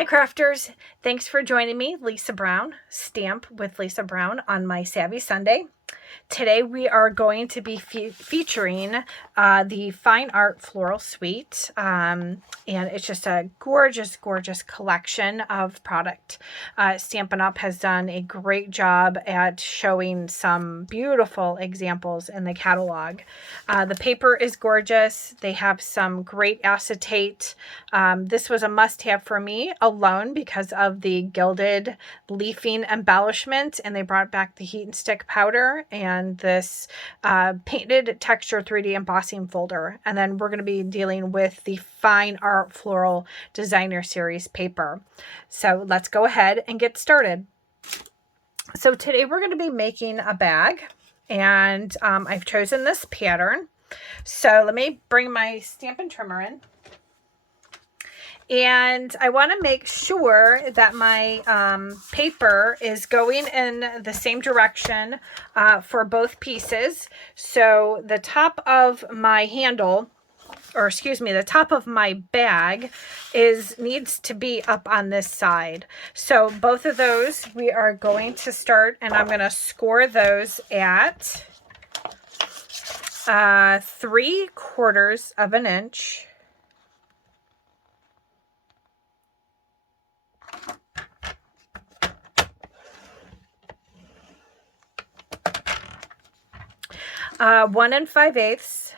Hi crafters, thanks for joining me, Lisa Brown, Stamp with Lisa Brown on my Savi Sunday. Today we are going to be featuring the Fine Art Floral Suite, and it's just a gorgeous, gorgeous collection of product. Stampin' Up! Has done a great job at showing some beautiful examples in the catalog. The paper is gorgeous. They have some great acetate. This was a must-have for me alone because of the Gilded Leafing embellishment, and they brought back the heat and stick powder and this painted texture 3D embossing folder. And then we're going to be dealing with the Fine Art Floral Designer Series paper. So let's go ahead and get started. So today we're going to be making a bag, and I've chosen this pattern. So let me bring my Stampin' Trimmer in. And I want to make sure that my paper is going in the same direction for both pieces. So the top of my handle, or excuse me, the top of my bag needs to be up on this side. So both of those we are going to start, and I'm going to score those at 3/4 of an inch. One and 5/8.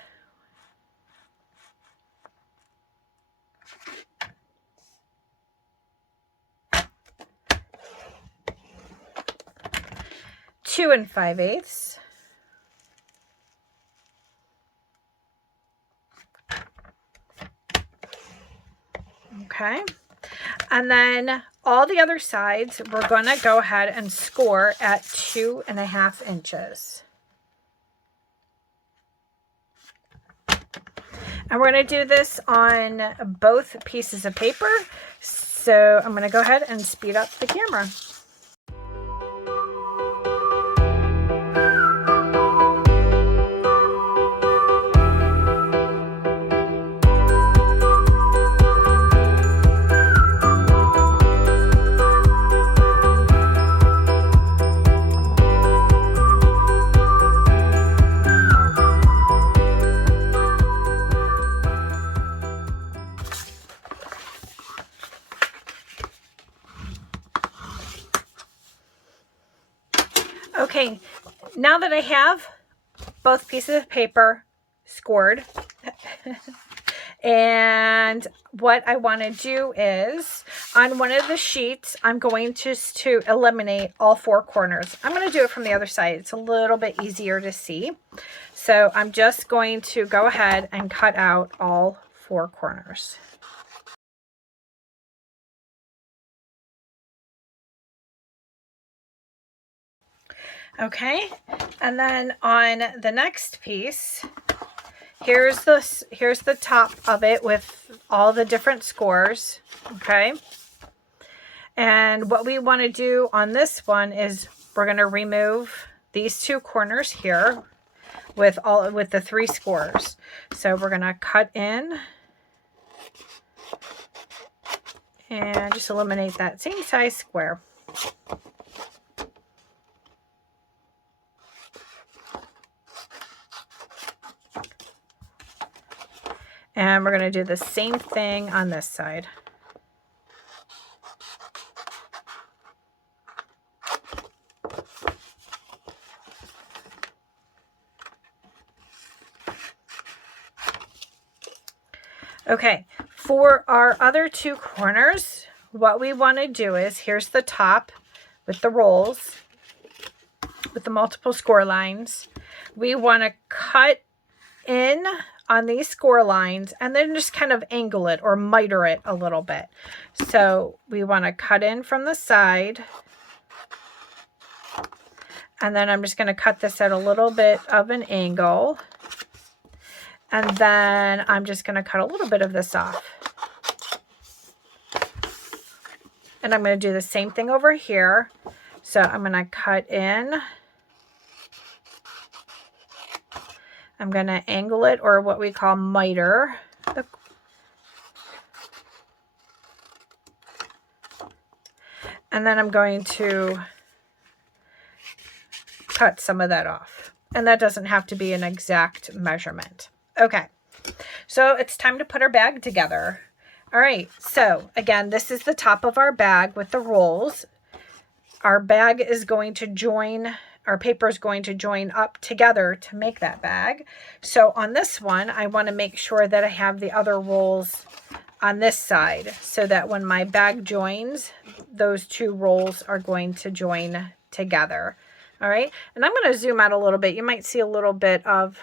Two and 5/8. Okay. And then all the other sides, we're going to go ahead and score at 2.5 inches. And we're going to do this on both pieces of paper. So I'm going to go ahead and speed up the camera. Okay, now that I have both pieces of paper scored, and what I want to do is, on one of the sheets, I'm going to eliminate all 4 corners. I'm going to do it from the other side. It's a little bit easier to see. So I'm just going to go ahead and cut out all 4 corners. Okay, and then on the next piece, here's the top of it with all the different scores. Okay, and what we want to do on this one is we're going to remove these 2 corners here with the 3 scores. So we're going to cut in and just eliminate that same size square. And we're going to do the same thing on this side. Okay, for our other 2 corners, what we want to do is, here's the top with the rolls, with the multiple score lines. We want to cut in on these score lines and then just kind of angle it or miter it a little bit. So we want to cut in from the side, and then I'm just going to cut this at a little bit of an angle, and then I'm just going to cut a little bit of this off. And I'm going to do the same thing over here. So I'm going to cut in. I'm going to angle it, or what we call miter, And then I'm going to cut some of that off. And that doesn't have to be an exact measurement. Okay, so it's time to put our bag together. All right, so again, this is the top of our bag with the rolls. Our bag is going to join, our paper is going to join up together to make that bag. So on this one, I want to make sure that I have the other rolls on this side so that when my bag joins, those two rolls are going to join together. All right, and I'm going to zoom out a little bit. You might see a little bit of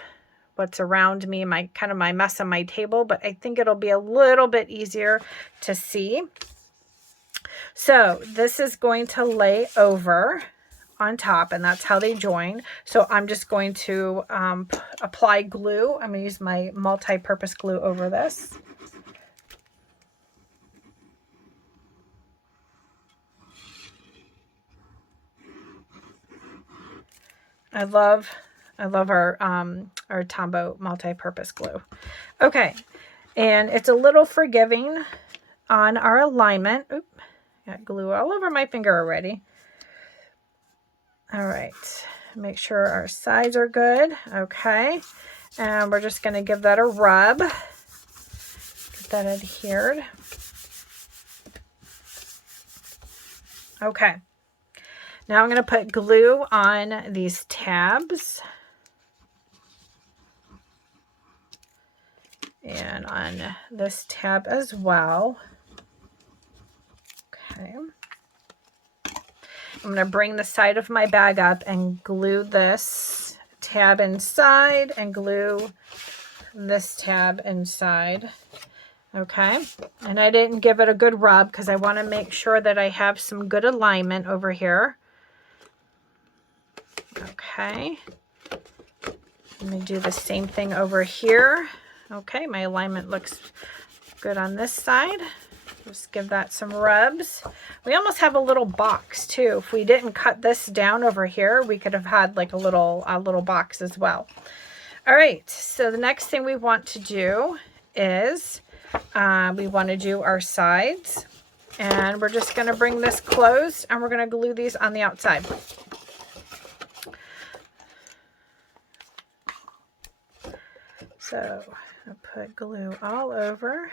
what's around me, my mess on my table, but I think it'll be a little bit easier to see. So this is going to lay over on top, and that's how they join. So I'm just going to apply glue. I'm going to use my multi-purpose glue over this. I love our Tombow multi-purpose glue. Okay, and it's a little forgiving on our alignment. Oop, got glue all over my finger already. All right, make sure our sides are good. Okay, and we're just going to give that a rub. Get that adhered. Okay. Now I'm going to put glue on these tabs and on this tab as well. Okay. I'm going to bring the side of my bag up and glue this tab inside and glue this tab inside. Okay. And I didn't give it a good rub because I want to make sure that I have some good alignment over here. Okay, let me do the same thing over here. Okay, my alignment looks good on this side. Just give that some rubs. We almost have a little box too. If we didn't cut this down over here, we could have had like a little box as well. All right, so the next thing we want to do is we want to do our sides, and we're just going to bring this closed and we're going to glue these on the outside. So I put glue all over.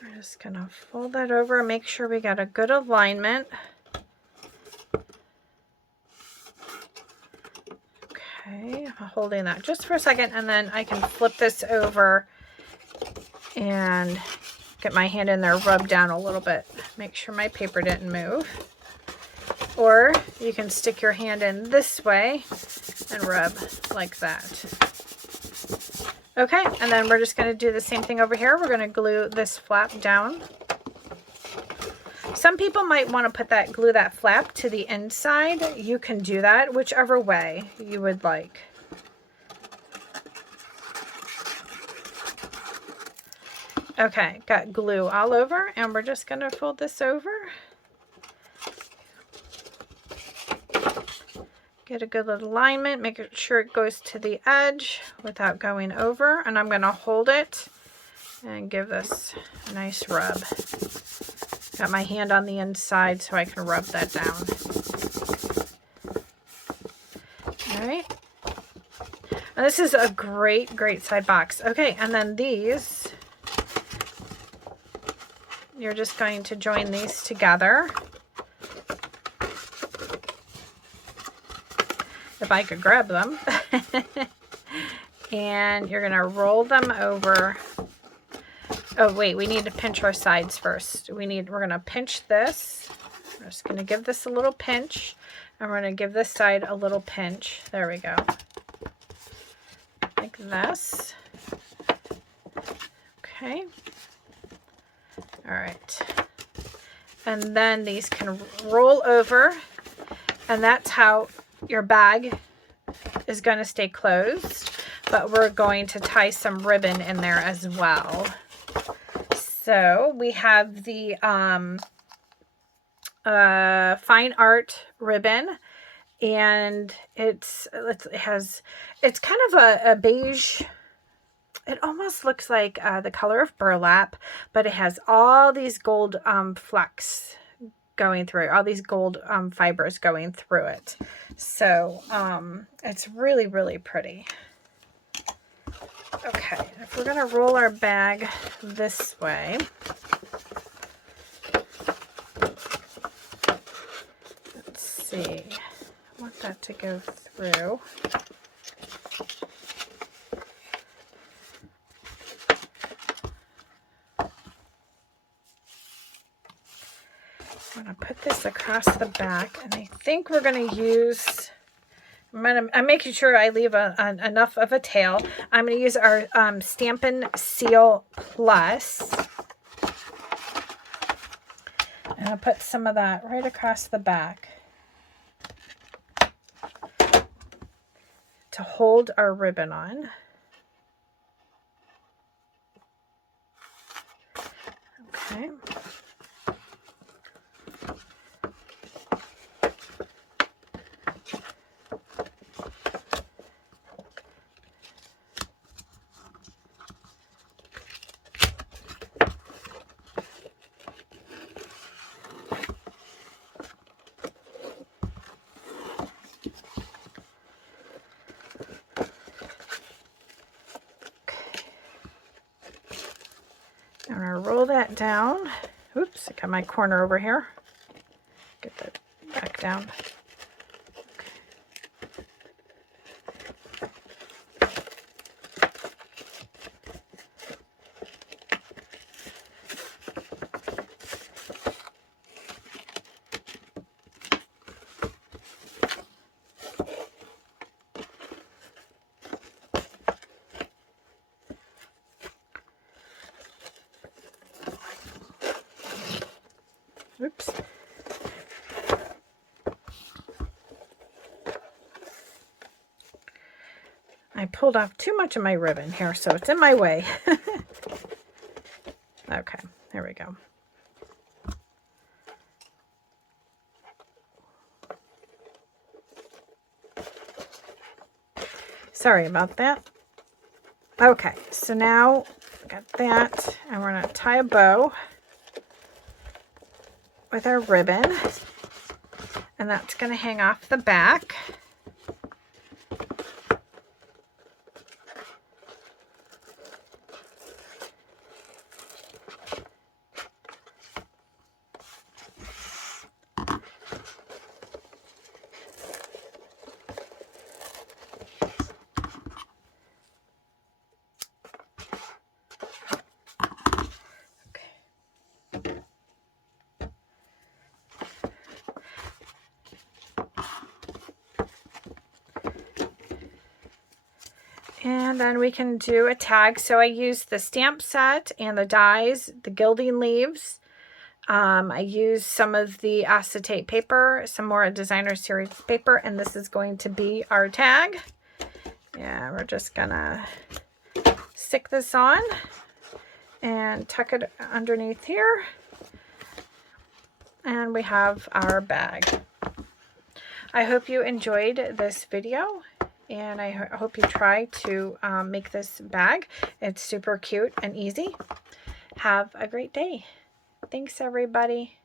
We're just going to fold that over and make sure we got a good alignment. Okay, I'm holding that just for a second, and then I can flip this over and get my hand in there, rub down a little bit, make sure my paper didn't move. Or you can stick your hand in this way and rub like that. Okay, and then we're just going to do the same thing over here. We're going to glue this flap down. Some people might want to glue that flap to the inside. You can do that whichever way you would like. Okay, got glue all over, and we're just going to fold this over. Get a good little alignment, make sure it goes to the edge without going over, and I'm going to hold it and give this a nice rub. Got my hand on the inside so I can rub that down. All right. And this is a great, great side box. Okay, and then these, you're just going to join these together. If I could grab them. And you're going to roll them over. Oh, wait, we need to pinch our sides first. We're going to pinch this. We're just going to give this a little pinch. And we're going to give this side a little pinch. There we go. Like this. Okay. All right. And then these can roll over. And that's how your bag is going to stay closed. But we're going to tie some ribbon in there as well. So we have the Fine Art ribbon, and it's kind of a beige. It almost looks like the color of burlap, but it has all these gold flecks going through, all these gold fibers going through it. So it's really, really pretty. Okay, if we're going to roll our bag this way, let's see, I want that to go through. I'm going to put this across the back, and I think we're going to use, I'm making sure I leave enough of a tail. I'm going to use our Stampin' Seal Plus. And I'll put some of that right across the back to hold our ribbon on. Okay. I'm going to roll that down. Oops, I got my corner over here. Get that back down. Oops. I pulled off too much of my ribbon here, so it's in my way. Okay, there we go. Sorry about that. Okay, so now got that, and we're going to tie a bow with our ribbon, and that's going to hang off the back. And then we can do a tag. So I used the stamp set and the dies, the gilding leaves. I used some of the acetate paper, some more designer series paper, and this is going to be our tag. Yeah, we're just gonna stick this on and tuck it underneath here. And we have our bag. I hope you enjoyed this video, and I hope you try to make this bag. It's super cute and easy. Have a great day. Thanks, everybody.